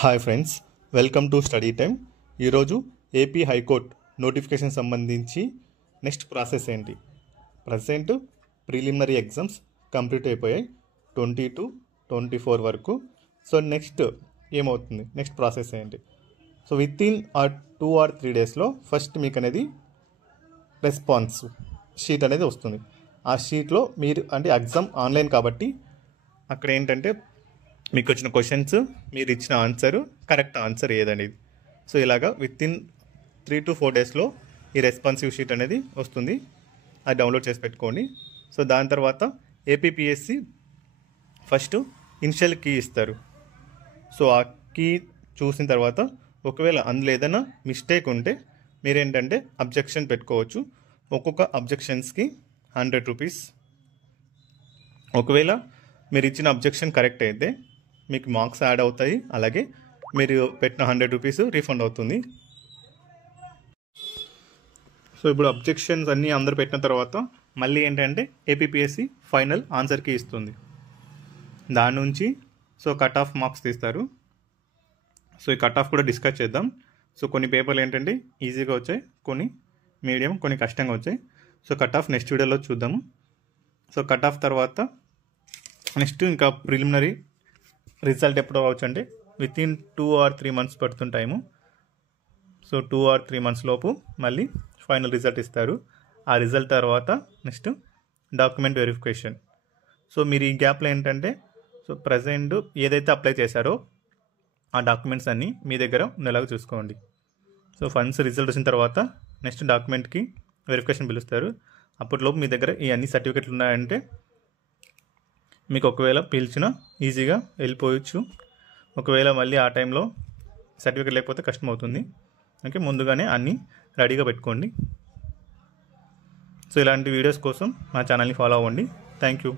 Hi friends, welcome to study time. ఈరోజు AP high court notification సంబంధించి next process ఏంటి. Present preliminary exams complete అయిపోయాయి 20 to 24 వరకు. So next ఏమవుతుంది, నెక్స్ట్ ప్రాసెస్ ఏంటి. సో విత్ ఇన్ 2 or 3 డేస్లో ఫస్ట్ మీకు అనేది రెస్పాన్స్ షీట్ అనేది వస్తుంది. ఆ షీట్లో మీరు అంటే ఎగ్జామ్ ఆన్లైన్ కాబట్టి అక్కడ ఏంటంటే మీకు వచ్చిన క్వశ్చన్స్, మీరు ఇచ్చిన ఆన్సర్, కరెక్ట్ ఆన్సర్ ఏదనేది. సో ఇలాగా విత్ ఇన్ 3 to 4 డేస్లో ఈ రెస్పాన్సివ్ షీట్ అనేది వస్తుంది. అది డౌన్లోడ్ చేసి పెట్టుకోండి. సో దాని తర్వాత ఏపీపీఎస్సి ఫస్ట్ ఇనిషియల్ కీ ఇస్తారు. సో ఆ కీ చూసిన తర్వాత ఒకవేళ అందులో ఏదైనా మిస్టేక్ ఉంటే మీరేంటంటే అబ్జెక్షన్ పెట్టుకోవచ్చు. ఒక్కొక్క అబ్జెక్షన్స్కి 100 రూపీస్. ఒకవేళ మీరు ఇచ్చిన అబ్జెక్షన్ కరెక్ట్ అయితే మీకు మార్క్స్ యాడ్ అవుతాయి, అలాగే మీరు పెట్టిన 100 రూపీస్ రీఫండ్ అవుతుంది. సో ఇప్పుడు అబ్జెక్షన్స్ అన్నీ అందరు పెట్టిన తర్వాత మళ్ళీ ఏంటంటే ఏపీపీఎస్సి ఫైనల్ ఆన్సర్కి ఇస్తుంది. దాని నుంచి సో కట్ ఆఫ్ మార్క్స్ తీస్తారు. సో ఈ కట్ ఆఫ్ కూడా డిస్కస్ చేద్దాం. సో కొన్ని పేపర్లు ఏంటంటే ఈజీగా వచ్చాయి, కొన్ని మీడియం, కొన్ని కష్టంగా వచ్చాయి. సో కట్ ఆఫ్ నెక్స్ట్ వీడియోలో చూద్దాము. సో కట్ ఆఫ్ తర్వాత నెక్స్ట్ ఇంకా ప్రిలిమినరీ రిజల్ట్ ఎప్పుడు రావచ్చు అంటే విత్ ఇన్ 2 or 3 months పడుతుంది టైము. సో 2 or 3 months లోపు మళ్ళీ ఫైనల్ రిజల్ట్ ఇస్తారు. ఆ రిజల్ట్ తర్వాత నెక్స్ట్ డాక్యుమెంట్ వెరిఫికేషన్. సో మీరు ఈ గ్యాప్లో ఏంటంటే సో ప్రజెంట్ ఏదైతే అప్లై చేశారో ఆ డాక్యుమెంట్స్ అన్నీ మీ దగ్గర ఉండేలాగా చూసుకోండి. సో ఫండ్స్ రిజల్ట్ వచ్చిన తర్వాత నెక్స్ట్ డాక్యుమెంట్కి వెరిఫికేషన్ పిలుస్తారు. అప్పటిలోపు మీ దగ్గర ఈ అన్ని సర్టిఫికెట్లు ఉన్నాయంటే మీకు ఒకవేళ పిలిచినా ఈజీగా వెళ్ళిపోవచ్చు. ఒకవేళ మళ్ళీ ఆ టైంలో సర్టిఫికెట్ లేకపోతే కష్టం అవుతుంది. ఓకే, ముందుగానే అన్నీ రెడీగా పెట్టుకోండి. సో ఇలాంటి వీడియోస్ కోసం మా ఛానల్ని ఫాలో అవ్వండి. Thank you.